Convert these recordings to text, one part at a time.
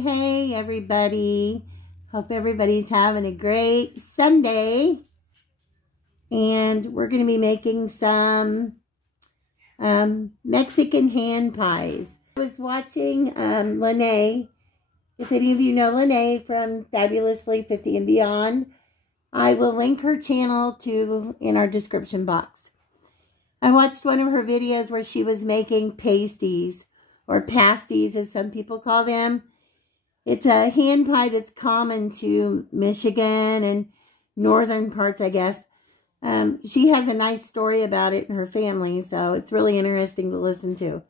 Hey everybody. Hope everybody's having a great Sunday. And we're going to be making some Mexican hand pies. I was watching Linnae. If any of you know Linnae from Fabulously 50 and Beyond, I will link her channel in our description box. I watched one of her videos where she was making pasties, or pasties as some people call them. It's a hand pie that's common to Michigan and northern parts, I guess. She has a nice story about it in her family, so it's really interesting to listen to.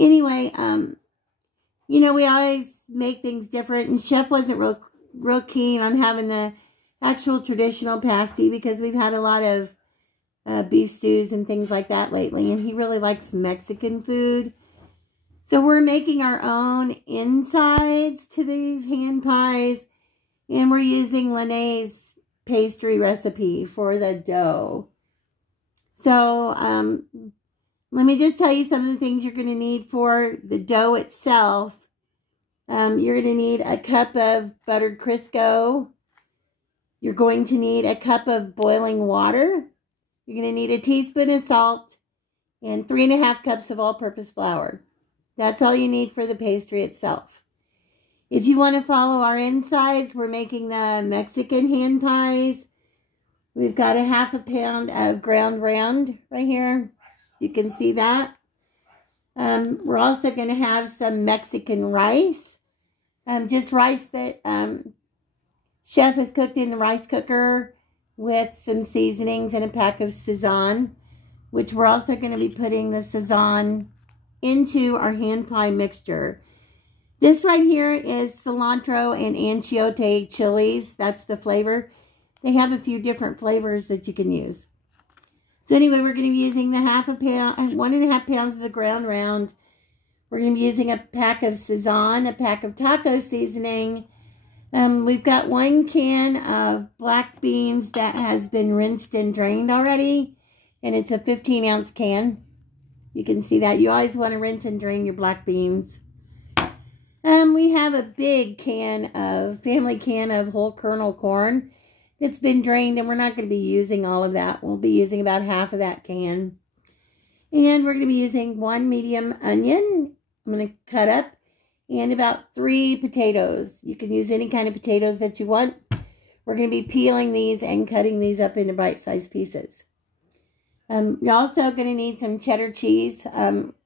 Anyway, you know, we always make things different, and Chef wasn't real keen on having the actual traditional pasty because we've had a lot of beef stews and things like that lately, and he really likes Mexican food. So we're making our own insides to these hand pies, and we're using Linnae's pastry recipe for the dough. So let me just tell you some of the things you're going to need for the dough itself. You're going to need a cup of buttered Crisco. You're going to need a cup of boiling water. You're going to need a teaspoon of salt and 3½ cups of all-purpose flour. That's all you need for the pastry itself. If you want to follow our insides, we're making the Mexican hand pies. We've got a ½ pound of ground round right here. You can see that. We're also going to have some Mexican rice. Just rice that Chef has cooked in the rice cooker with some seasonings and a pack of sazon, which we're also going to be putting the sazon into our hand pie mixture. This right here is cilantro and anchiote chilies. That's the flavor. They have a few different flavors that you can use. So anyway, we're going to be using the 1½ pounds of the ground round. We're going to be using a pack of sazon, a pack of taco seasoning. We've got 1 can of black beans that has been rinsed and drained already, and it's a 15-ounce can. You can see that. You always want to rinse and drain your black beans. We have a big family can of whole kernel corn that's been drained, and we're not going to be using all of that. We'll be using about half of that can. And we're going to be using 1 medium onion. I'm going to cut up, and about 3 potatoes. You can use any kind of potatoes that you want. We're going to be peeling these and cutting these up into bite-sized pieces. You're also going to need some cheddar cheese,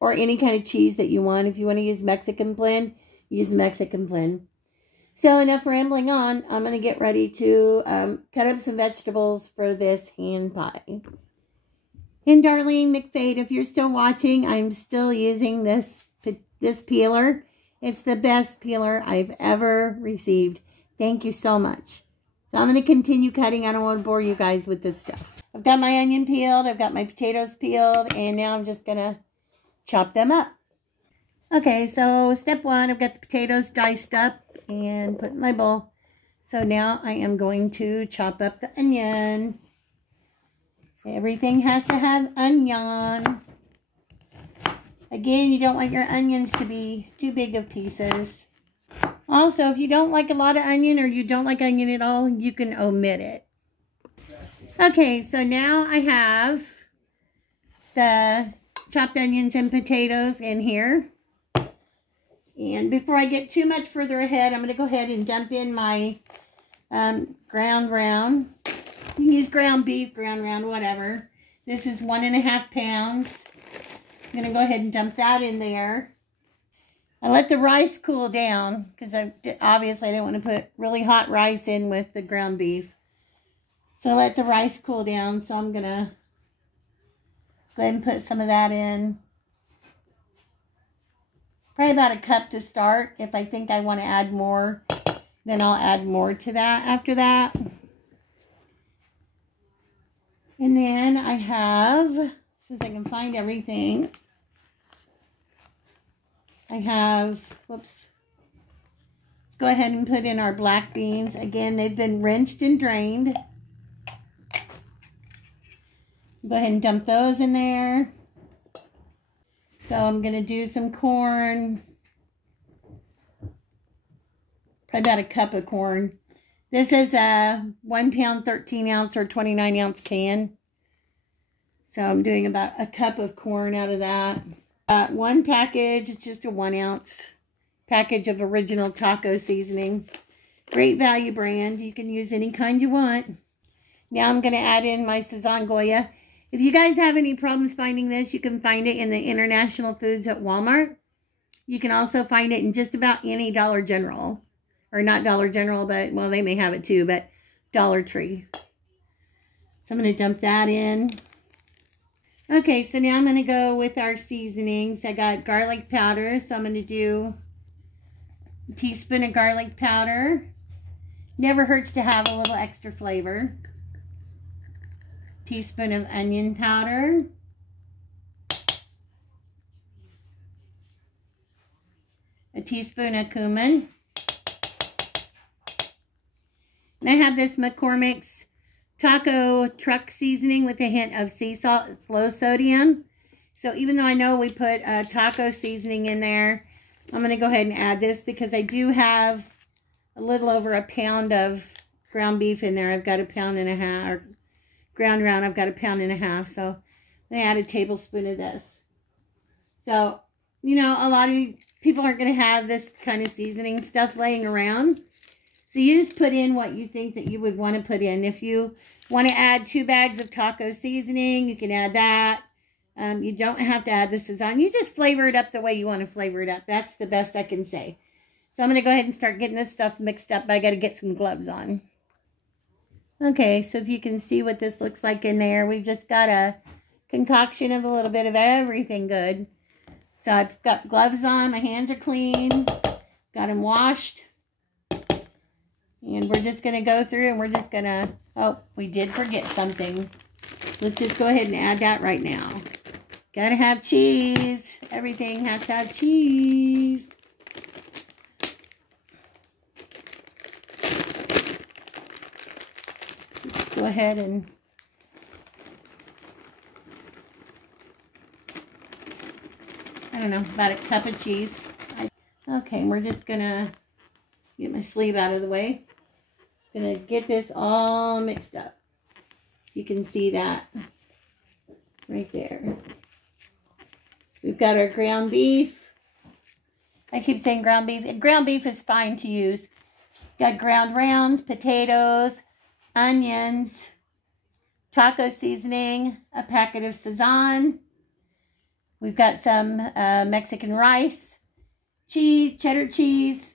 or any kind of cheese that you want. If you want to use Mexican blend, use Mexican blend. So enough rambling on. I'm going to get ready to cut up some vegetables for this hand pie. And Darlene McFade, if you're still watching, I'm still using this peeler. It's the best peeler I've ever received. Thank you so much. So I'm going to continue cutting. I don't want to bore you guys with this stuff. I've got my onion peeled. I've got my potatoes peeled. And now I'm just going to chop them up. Okay, so step 1, I've got the potatoes diced up and put in my bowl. So now I am going to chop up the onion. Everything has to have onion. Again, you don't want your onions to be too big of pieces. Also, if you don't like a lot of onion or you don't like onion at all, you can omit it. Okay, so now I have the chopped onions and potatoes in here. And before I get too much further ahead, I'm going to go ahead and dump in my ground round. You can use ground beef, ground round, whatever. This is 1½ pounds. I'm going to go ahead and dump that in there. I let the rice cool down because obviously I don't want to put really hot rice in with the ground beef. So I let the rice cool down. So I'm going to go ahead and put some of that in. Probably about a cup to start. If I think I want to add more, then I'll add more to that after that. And then I have, since I can find everything, I have, whoops, let's go ahead and put in our black beans. Again, they've been rinsed and drained. Go ahead and dump those in there. So I'm going to do some corn. about a cup of corn. This is a 1 pound, 13 ounce or 29 ounce can. So I'm doing about a cup of corn out of that. One package, it's just a 1 ounce package of original taco seasoning. Great value brand. You can use any kind you want. Now I'm going to add in my sazon Goya. If you guys have any problems finding this, you can find it in the International Foods at Walmart. You can also find it in just about any Dollar General. Or not Dollar General, but, well, they may have it too, but Dollar Tree. So I'm going to dump that in. Okay, so now I'm going to go with our seasonings. I got garlic powder, so I'm going to do a teaspoon of garlic powder. Never hurts to have a little extra flavor. Teaspoon of onion powder. A teaspoon of cumin. And I have this McCormick's taco truck seasoning with a hint of sea salt. It's low sodium. So even though I know we put taco seasoning in there, I'm going to go ahead and add this because I do have a little over a pound of ground beef in there. I've got a pound and a half, or ground round, I've got a pound and a half. So I'm going to add a tablespoon of this. So, you know, a lot of people aren't going to have this kind of seasoning stuff laying around. So you just put in what you think that you would want to put in. If you want to add 2 bags of taco seasoning, you can add that. You don't have to add the sazon. You just flavor it up the way you want to flavor it up. That's the best I can say. So I'm going to go ahead and start getting this stuff mixed up. But I got to get some gloves on. Okay, so if you can see what this looks like in there, we've just got a concoction of a little bit of everything good. So I've got gloves on. My hands are clean. Got them washed. And we're just going to go through and we're just going to, oh, we did forget something. Let's just go ahead and add that right now. Got to have cheese. Everything has to have cheese. Just go ahead and I don't know, about a cup of cheese. Okay, we're just going to get my sleeve out of the way. Gonna get this all mixed up. You can see that right there. We've got our ground beef. I keep saying ground beef. Ground beef is fine to use. Got ground round, potatoes, onions, taco seasoning, a packet of sazon. We've got some Mexican rice, cheese, cheddar cheese,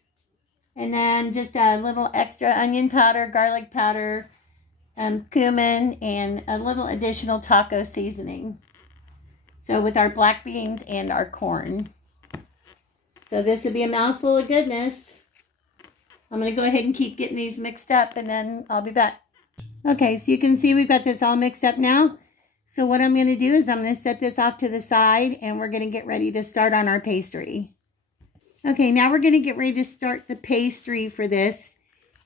and then just a little extra onion powder, garlic powder, cumin, and a little additional taco seasoning. So with our black beans and our corn. So this would be a mouthful of goodness. I'm going to go ahead and keep getting these mixed up and then I'll be back. Okay, so you can see we've got this all mixed up now. So what I'm going to do is I'm going to set this off to the side and we're going to get ready to start on our pastry. Okay, now we're going to get ready to start the pastry for this.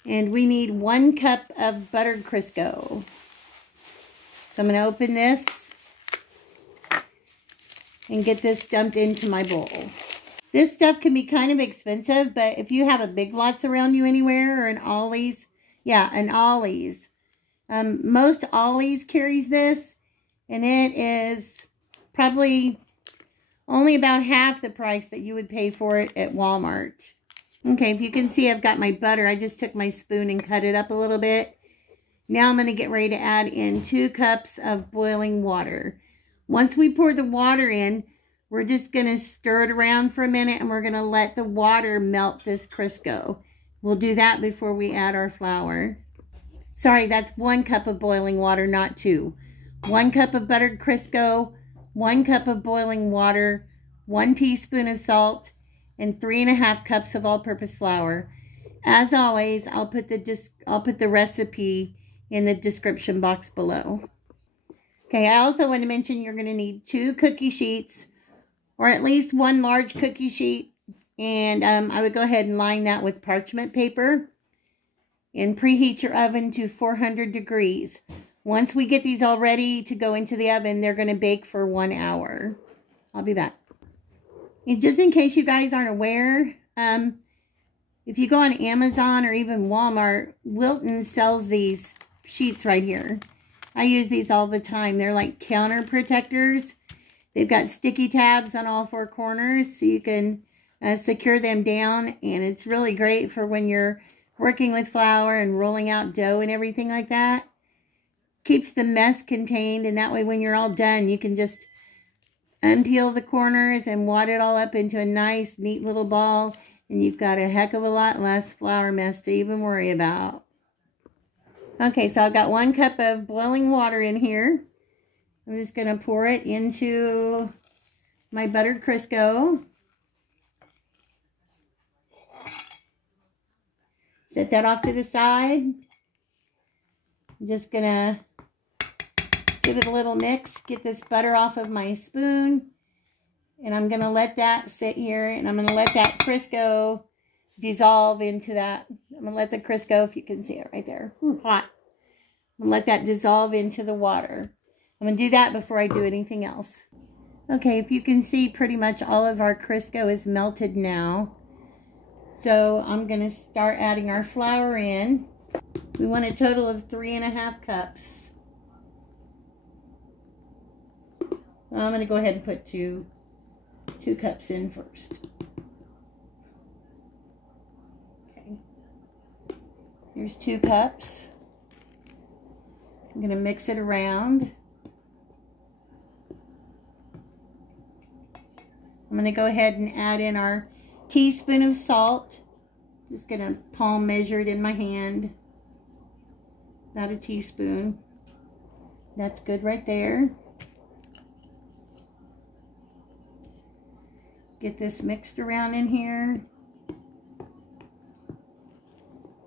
And we need 1 cup of buttered crisco. So I'm going to open this and get this dumped into my bowl. This stuff can be kind of expensive, but if you have a Big Lots around you anywhere or an Ollie's, yeah, an Ollie's. Most Ollie's carries this, and it is probably only about half the price that you would pay for it at Walmart. Okay, if you can see, I've got my butter. I just took my spoon and cut it up a little bit. Now I'm going to get ready to add in 2 cups of boiling water. Once we pour the water in, we're just going to stir it around for a minute and we're going to let the water melt this Crisco. We'll do that before we add our flour. Sorry, that's 1 cup of boiling water, not 2. 1 cup of buttered Crisco, 1 cup of boiling water, 1 teaspoon of salt, and 3½ cups of all-purpose flour. As always, I'll put the recipe in the description box below. Okay, I also want to mention you're going to need 2 cookie sheets, or at least 1 large cookie sheet, and I would go ahead and line that with parchment paper and preheat your oven to 400 degrees. Once we get these all ready to go into the oven, they're going to bake for 1 hour. I'll be back. And just in case you guys aren't aware, If you go on Amazon or even Walmart, Wilton sells these sheets right here. I use these all the time. They're like counter protectors. They've got sticky tabs on all four corners so you can secure them down. And it's really great for when you're working with flour and rolling out dough and everything like that. Keeps the mess contained, and that way when you're all done, you can just unpeel the corners and wad it all up into a nice, neat little ball. And you've got a heck of a lot less flour mess to even worry about. Okay, so I've got 1 cup of boiling water in here. I'm just going to pour it into my buttered Crisco. Set that off to the side. I'm just going to give it a little mix, get this butter off of my spoon. And I'm going to let that sit here, and I'm going to let that Crisco dissolve into that. I'm going to let the Crisco, if you can see it right there, hot. I'm going to let that dissolve into the water. I'm going to do that before I do anything else. Okay, if you can see, pretty much all of our Crisco is melted now. So I'm going to start adding our flour in. We want a total of 3½ cups. I'm going to go ahead and put two cups in first. Okay. Here's 2 cups. I'm going to mix it around. I'm going to go ahead and add in our teaspoon of salt. Just going to palm measure it in my hand. About a teaspoon. That's good right there. Get this mixed around in here.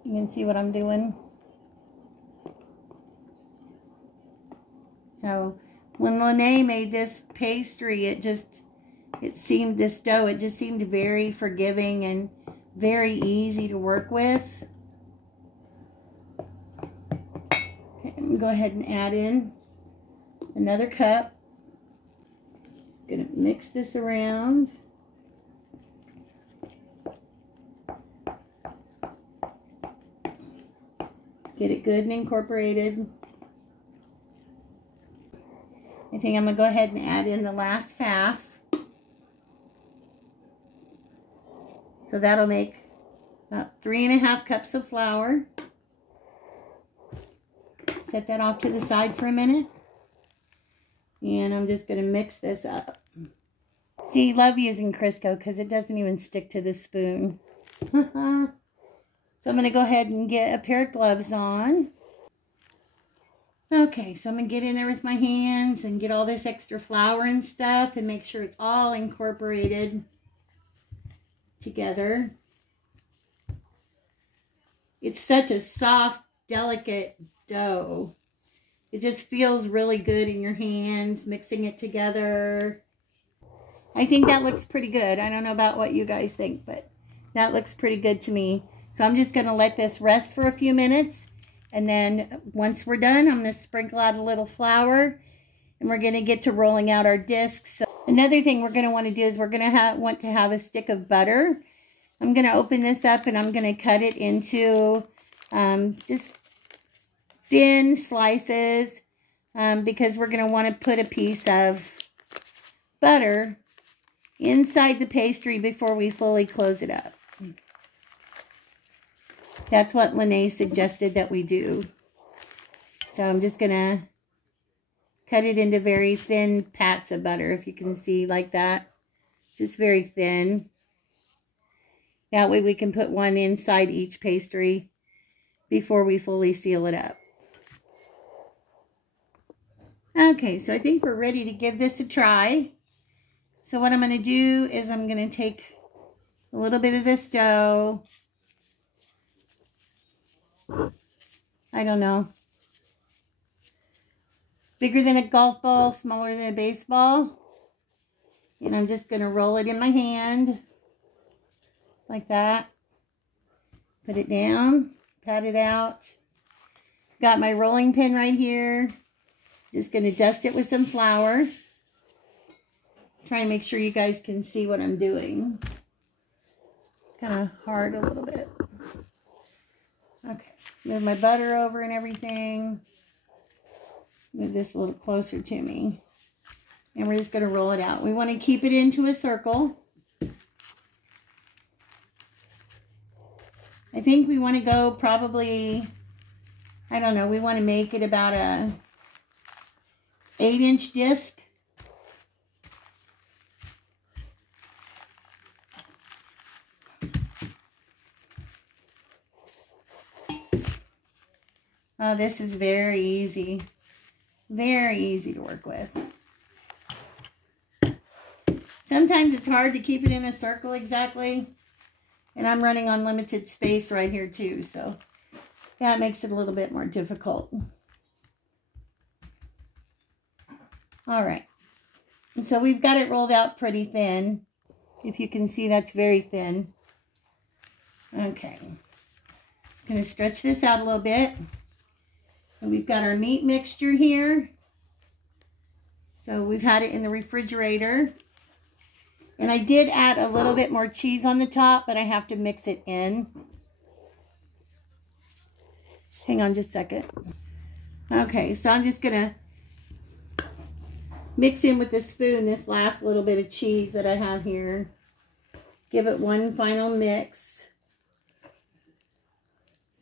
You can see what I'm doing. So when Linnae made this pastry, this dough just seemed very forgiving and very easy to work with. Okay, I'm gonna go ahead and add in another cup. Just gonna mix this around. Get it good and incorporated. I think I'm going to go ahead and add in the last half. So that'll make about 3½ cups of flour. Set that off to the side for a minute. And I'm just going to mix this up. See, love using Crisco because it doesn't even stick to the spoon. So I'm going to go ahead and get a pair of gloves on. Okay, so I'm going to get in there with my hands and get all this extra flour and stuff and make sure it's all incorporated together. It's such a soft, delicate dough. It just feels really good in your hands, mixing it together. I think that looks pretty good. I don't know about what you guys think, but that looks pretty good to me. So I'm just going to let this rest for a few minutes. And then once we're done, I'm going to sprinkle out a little flour. And we're going to get to rolling out our discs. So another thing we're going to want to do is we're going to want to have a stick of butter. I'm going to open this up and I'm going to cut it into just thin slices. Because we're going to want to put a piece of butter inside the pastry before we fully close it up. That's what Linnae suggested that we do. So I'm just going to cut it into very thin pats of butter, if you can see, like that. Just very thin. That way we can put one inside each pastry before we fully seal it up. Okay, so I think we're ready to give this a try. So what I'm going to do is I'm going to take a little bit of this dough. I don't know. Bigger than a golf ball, smaller than a baseball. And I'm just going to roll it in my hand. Like that. Put it down. Pat it out. Got my rolling pin right here. Just going to dust it with some flour. Trying to make sure you guys can see what I'm doing. kind of hard a little bit. Okay, move my butter over and everything. Move this a little closer to me. And we're just going to roll it out. We want to keep it into a circle. I think we want to go probably, I don't know, we want to make it about a 8-inch disc. Oh, this is very easy. Very easy to work with. Sometimes it's hard to keep it in a circle exactly. And I'm running on limited space right here too. So that makes it a little bit more difficult. All right. So we've got it rolled out pretty thin. If you can see, that's very thin. Okay. I'm going to stretch this out a little bit. And we've got our meat mixture here. So we've had it in the refrigerator. And I did add a little bit more cheese on the top, but I have to mix it in. Hang on just a second. Okay, so I'm just going to mix in with the spoon this last little bit of cheese that I have here. Give it one final mix.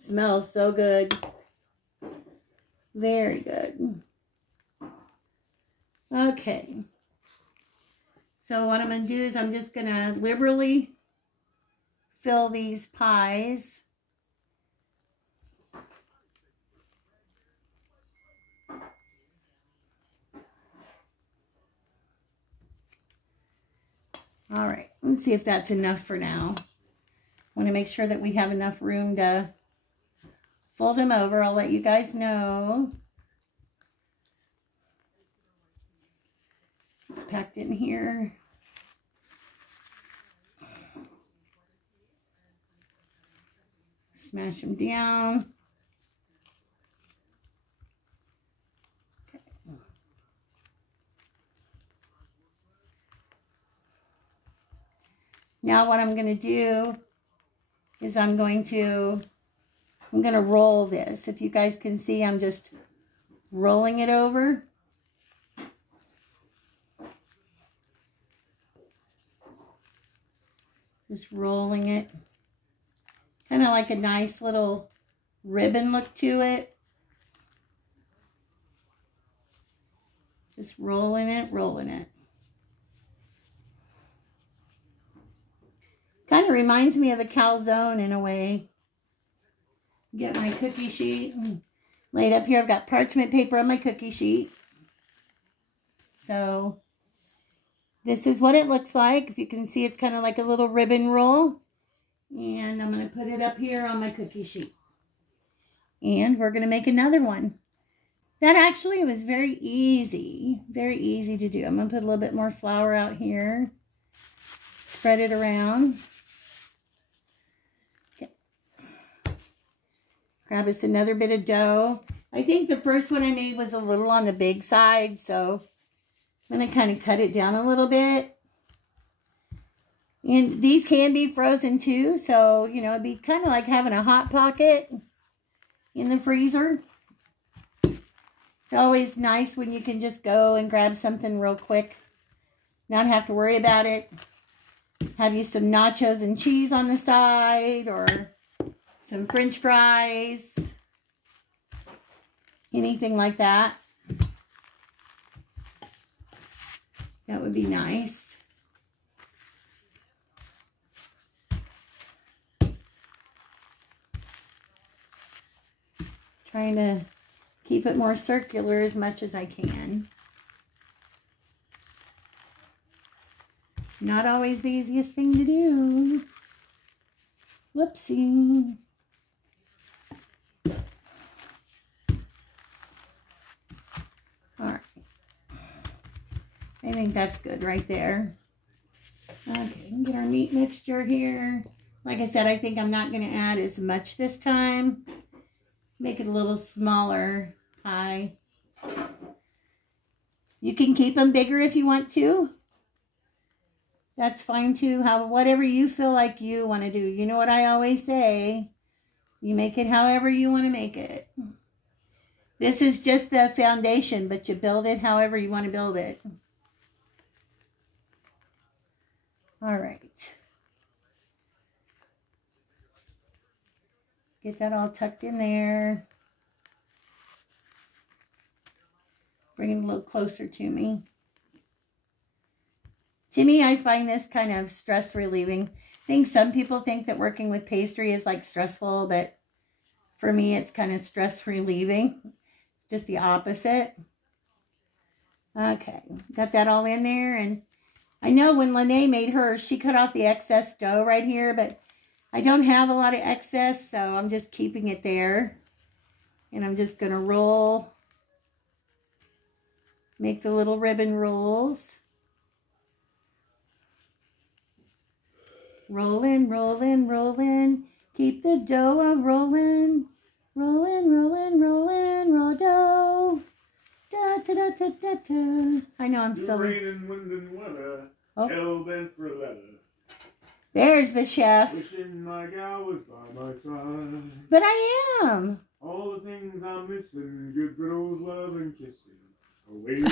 Smells so good. Very good. Okay. So what I'm going to do is I'm just going to liberally fill these pies. All right, let's see if that's enough for now. I want to make sure that we have enough room to fold them over. I'll let you guys know. It's packed in here. Smash them down. Okay. Now what I'm going to do is I'm going to roll this. If you guys can see, I'm just rolling it over. Just rolling it. Kind of like a nice little ribbon look to it. Just rolling it, rolling it. Kind of reminds me of a calzone in a way. Get my cookie sheet and lay it up here. I've got parchment paper on my cookie sheet. So this is what it looks like. If you can see, it's kind of like a little ribbon roll. And I'm going to put it up here on my cookie sheet. And we're going to make another one. That actually was very easy to do. I'm going to put a little bit more flour out here. Spread it around. Okay. Grab us another bit of dough. I think the first one I made was a little on the big side, so I'm going to kind of cut it down a little bit. And these can be frozen too, so, you know, it'd be kind of like having a Hot Pocket in the freezer. It's always nice when you can just go and grab something real quick, not have to worry about it. Have you some nachos and cheese on the side, or some French fries, anything like that. That would be nice. Trying to keep it more circular as much as I can. Not always the easiest thing to do. Whoopsie. All right. I think that's good right there. Okay, get our meat mixture here. Like I said, I think I'm not going to add as much this time. Make it a little smaller pie. You can keep them bigger if you want to. That's fine too. Whatever you feel like you want to do. You know what I always say? You make it however you want to make it. This is just the foundation, but you build it however you want to build it. All right. Get that all tucked in there. Bring it a little closer to me. To me, I find this kind of stress relieving. I think some people think that working with pastry is like stressful, but for me, it's kind of stress relieving. Just the opposite. Okay, got that all in there. And I know when Linnae made hers, she cut off the excess dough right here, but I don't have a lot of excess, so I'm just keeping it there. And I'm just going to roll. Make the little ribbon rolls. Rolling, rolling, rolling. Keep the dough a-rolling. Rolling, rolling, rolling, roll dough. Da, da, da, da, da, da. I know I'm silly. Rain and wind and weather. Oh. Hell bent for leather. There's the chef. Wishing my gal was by my side. But I am. All the things I'm missing. Good old love and kissing. Away.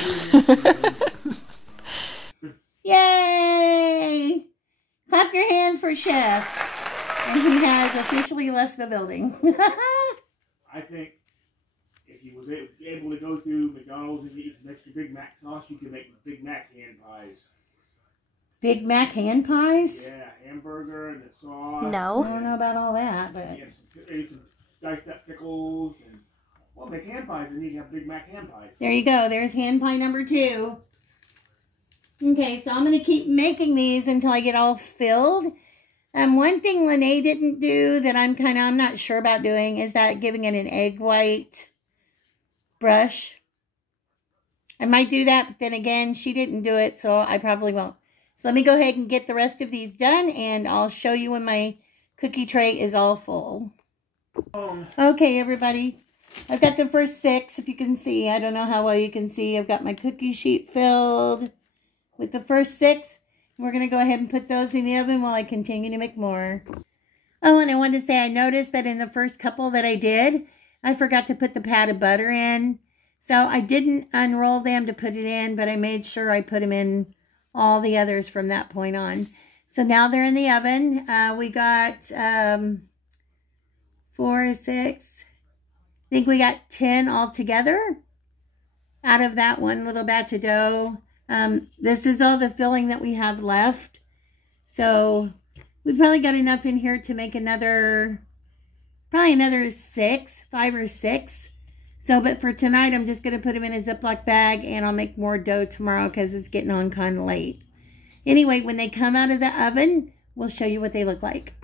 Yay! Clap your hands for Chef. And he has officially left the building. I think if he was able to go to McDonald's and eat some extra Big Mac sauce, you could make Big Mac hand pies. Big Mac hand pies? Yeah, hamburger and the sauce. No. I don't know about all that, but... You have some diced up pickles and... Well, make hand pies and you can have Big Mac hand pies. There you go. There's hand pie number 2. Okay, so I'm going to keep making these until I get all filled. One thing Linnae didn't do that I'm not sure about doing is that giving it an egg white brush. I might do that, but then again, she didn't do it, so I probably won't. So let me go ahead and get the rest of these done, and I'll show you when my cookie tray is all full. Okay, everybody. I've got the first 6, if you can see. I don't know how well you can see. I've got my cookie sheet filled with the first 6. We're going to go ahead and put those in the oven while I continue to make more. Oh, and I wanted to say I noticed that in the first couple that I did, I forgot to put the pat of butter in. So I didn't unroll them to put it in, but I made sure I put them in all the others from that point on. So now they're in the oven. We got 4, 6... I think we got 10 altogether out of that one little batch of dough. This is all the filling that we have left. So we probably got enough in here to make another, probably another 5 or 6. So, but for tonight, I'm just going to put them in a Ziploc bag and I'll make more dough tomorrow because it's getting on kind of late. Anyway, when they come out of the oven, we'll show you what they look like.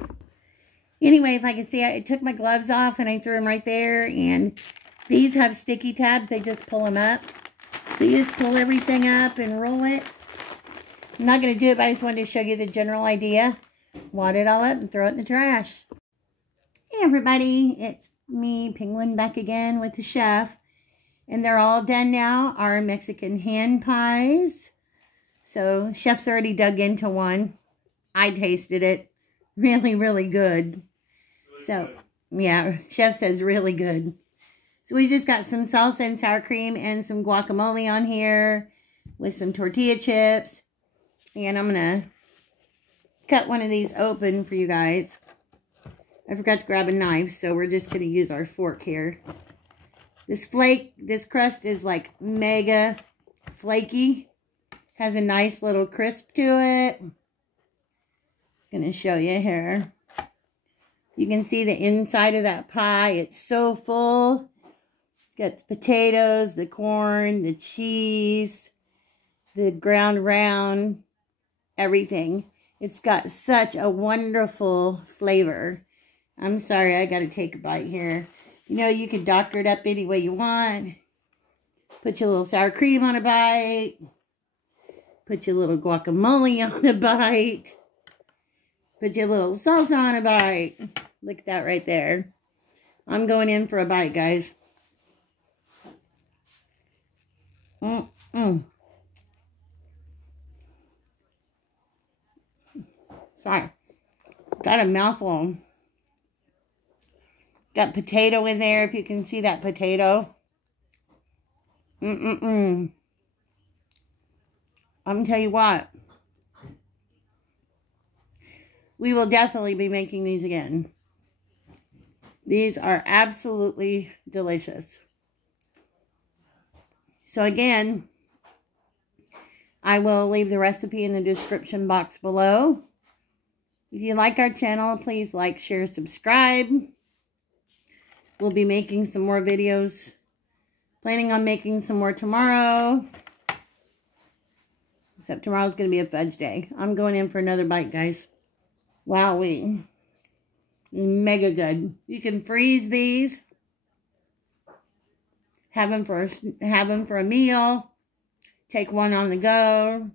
Anyway, if I can see, I took my gloves off and I threw them right there. And these have sticky tabs. They just pull them up. So you just pull everything up and roll it. I'm not going to do it, but I just wanted to show you the general idea. Wad it all up and throw it in the trash. Hey, everybody. It's me, Penguin, back again with the chef. And they're all done now. Our Mexican hand pies. So, chef's already dug into one. I tasted it. Really, really good. So, yeah, chef says really good. So we just got some salsa and sour cream and some guacamole on here with some tortilla chips. And I'm going to cut one of these open for you guys. I forgot to grab a knife, so we're just going to use our fork here. This crust is like mega flaky. Has a nice little crisp to it. Going to show you here. You can see the inside of that pie. It's so full. It's got the potatoes, the corn, the cheese, the ground round, everything. It's got such a wonderful flavor. I'm sorry, I got to take a bite here. You know, you can doctor it up any way you want. Put your little sour cream on a bite. Put your little guacamole on a bite. Put your little salsa on a bite. Look at that right there. I'm going in for a bite, guys. Sorry. Got a mouthful. Got potato in there, if you can see that potato. I'm gonna tell you what. We will definitely be making these again. These are absolutely delicious. So again, I will leave the recipe in the description box below. If you like our channel, please like, share, subscribe. We'll be making some more videos. Planning on making some more tomorrow. Except tomorrow's going to be a fudge day. I'm going in for another bite, guys. Wowee. Mega good. You can freeze these. Have them for a meal. Take one on the go.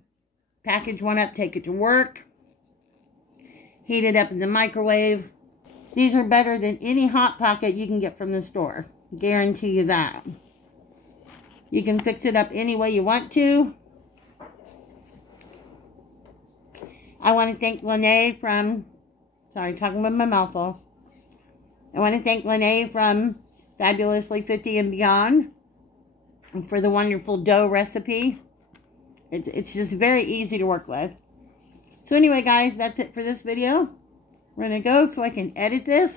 Package one up, take it to work. Heat it up in the microwave. These are better than any Hot Pocket you can get from the store. Guarantee you that. You can fix it up any way you want to. I want to thank Linnae from, sorry, talking with my mouth full. I want to thank Linnae from Fabulously 50 and Beyond for the wonderful dough recipe. It's just very easy to work with. So anyway, guys, that's it for this video. We're going to go so I can edit this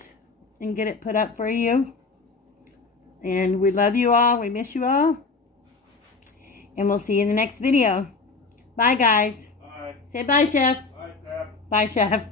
and get it put up for you. And we love you all. We miss you all. And we'll see you in the next video. Bye, guys. Bye. Say bye, Chef. Bye, Chef. Bye, Chef.